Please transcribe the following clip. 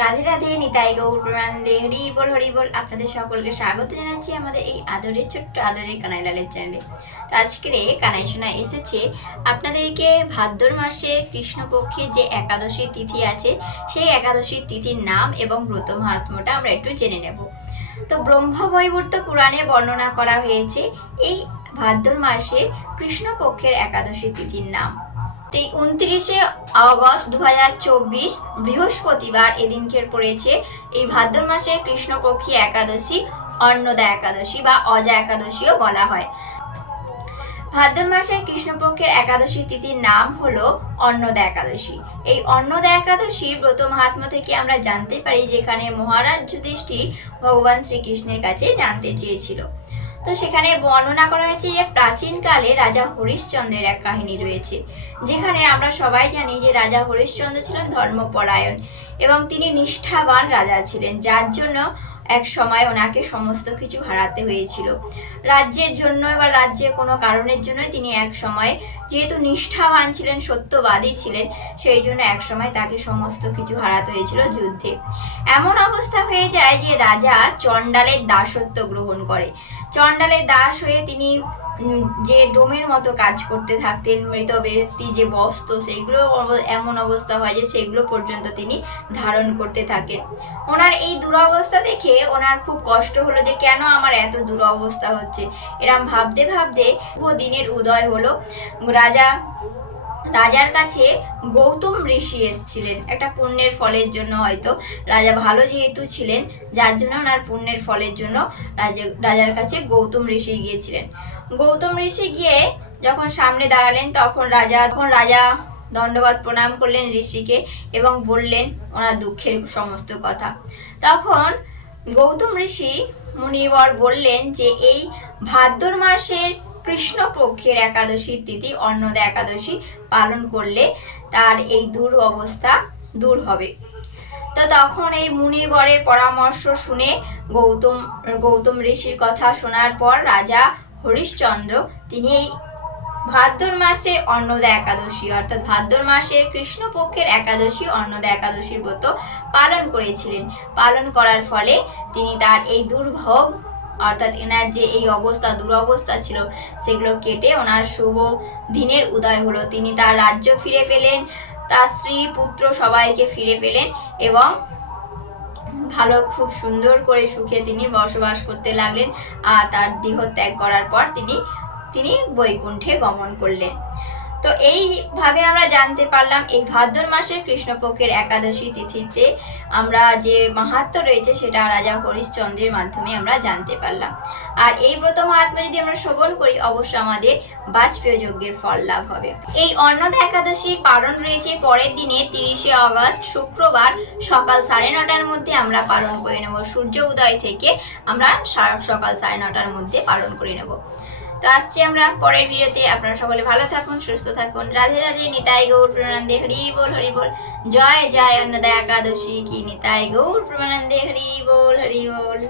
রাধে রাধে, নিতাই গৌর প্রেমানন্দে, হরি বল হরি বল। আপনাদের সকলকে স্বাগত জানাচ্ছি আমাদের এই আদরের ছোট্ট আদরের কানাইলালের চ্যানেলে। তো আজকের কানাই শোনা এসেছে আপনাদেরকে ভাদ্র মাসে কৃষ্ণপক্ষে যে একাদশী তিথি আছে সেই একাদশীর তিথির নাম এবং ব্রত মাহাত্ম্যটা আমরা একটু জেনে নেব। তো ব্রহ্মবৈবর্ত পুরাণে বর্ণনা করা হয়েছে এই ভাদ্র মাসে কৃষ্ণপক্ষের একাদশী তিথির নাম। 29 আগস্ট 2024 বৃহস্পতিবার এদিনকে পড়েছে এই ভাদ্র মাসের কৃষ্ণপক্ষী একাদশী, অন্নদা একাদশী বা অজা একাদশীও বলা হয়। ভাদ্র মাসের কৃষ্ণপক্ষের একাদশী তিথির নাম হলো অন্নদা একাদশী। এই অন্নদা একাদশী ব্রত মাহাত্ম্য থেকে আমরা জানতে পারি, যেখানে মহারাজ যুধিষ্ঠির ভগবান শ্রীকৃষ্ণের কাছে জানতে চেয়েছিল। তো সেখানে বর্ণনা করা হয়েছে যে প্রাচীনকালে রাজা হরিশ্চন্দ্রের এক কাহিনী রয়েছে, যেখানে আমরা সবাই জানি যে রাজা হরিশ্চন্দ্র ছিলেন ধর্মপরায়ণ এবং তিনি নিষ্ঠাবান রাজা ছিলেন, যার জন্য এক সময় ওনাকে সমস্ত কিছু হারাতে হয়েছিল। রাজ্যের জন্য বা রাজ্যের কোনো কারণের জন্য তিনি এক সময়, যেহেতু নিষ্ঠাবান ছিলেন, সত্যবাদী ছিলেন, সেই জন্য এক সময় তাকে সমস্ত কিছু হারাতে হয়েছিল যুদ্ধে। এমন অবস্থা হয়ে যায় যে রাজা চণ্ডালের দাসত্ব গ্রহণ করে। চণ্ডালের দাস হয়ে তিনি যে ডোমের মতো কাজ করতে থাকতেন, মৃত ব্যক্তি যে বস্ত্র সেইগুলো এমন অবস্থা হয় যে সেগুলো পর্যন্ত তিনি ধারণ করতে থাকেন। ওনার এই দুরবস্থা দেখে ওনার খুব কষ্ট হলো যে কেন আমার এত দুরবস্থা হচ্ছে। এরম ভাবতে ভাবতে দিনের উদয় হলো। রাজার কাছে গৌতম ঋষি এসেছিলেন একটা পুণ্যের ফলের জন্য। হয়তো রাজা ভালো যেহেতু ছিলেন, যার জন্য ওনার পুণ্যের ফলের জন্য রাজার কাছে গৌতম ঋষি গিয়েছিলেন। গৌতম ঋষি গিয়ে যখন সামনে দাঁড়ালেন, তখন রাজা দণ্ডবত প্রণাম করলেন ঋষিকে এবং বললেন ওনার দুঃখের সমস্ত কথা। তখন গৌতম ঋষি মুনিবর বললেন যে এই ভাদ্র মাসের কৃষ্ণপক্ষের একাদশীর তিথি অন্নদা একাদশী পালন করলে তার এই অবস্থা দূর হবে। তো তখন এই মুনিবরের পরামর্শ শুনে গৌতম ঋষির কথা শোনার পর রাজা হরিশ্চন্দ্র তিনি এই ভাদ্র মাসে অন্নদা একাদশী অর্থাৎ ভাদ্র মাসের কৃষ্ণপক্ষের একাদশী অন্নদা একাদশীর ব্রত পালন করেছিলেন। পালন করার ফলে তিনি তার এই দুর্ভোগ অর্থাৎ এনার যে এই দুরবস্থা ছিল সেগুলো কেটে ওনার শুভ দিনের উদয় হলো। তিনি তার রাজ্য ফিরে পেলেন, তার স্ত্রী পুত্র সবাইকে ফিরে পেলেন এবং খুব সুন্দর করে সুখে তিনি বসবাস করতে লাগলেন। আর তার দেহ ত্যাগ করার পর তিনি বৈকুণ্ঠে গমন করলেন। তো এইভাবে আমরা জানতে পারলাম এই ভাদ্র মাসের কৃষ্ণপক্ষের একাদশী তিথিতে আমরা যে মাহাত্ম্য রয়েছে সেটা রাজা হরিশ্চন্দ্রের মাধ্যমে আমরা জানতে পারলাম। আর এই ব্রত মাহাত্ম্য যদি আমরা শ্রবণ করি, অবশ্যই আমাদের বাজপেয় যজ্ঞের ফল লাভ হবে। এই অন্নদা একাদশীর পালন রয়েছে পরের দিনে 30 আগস্ট শুক্রবার সকাল 9:30টার মধ্যে আমরা পালন করে নেব। সূর্য উদয় থেকে আমরা সকাল 9:30টার মধ্যে পালন করে নেব। তো আসছি আমরা পরের ভিডিওতে। আপনারা সকলে ভালো থাকুন, সুস্থ থাকুন। রাধে রাধে, নিতাই গৌর প্রেমানন্দে, হরি বল হরি বল। জয় জয় অন্নদা একাদশী কি, নিতাই গৌর প্রেমানন্দে, হরি বল হরি বল।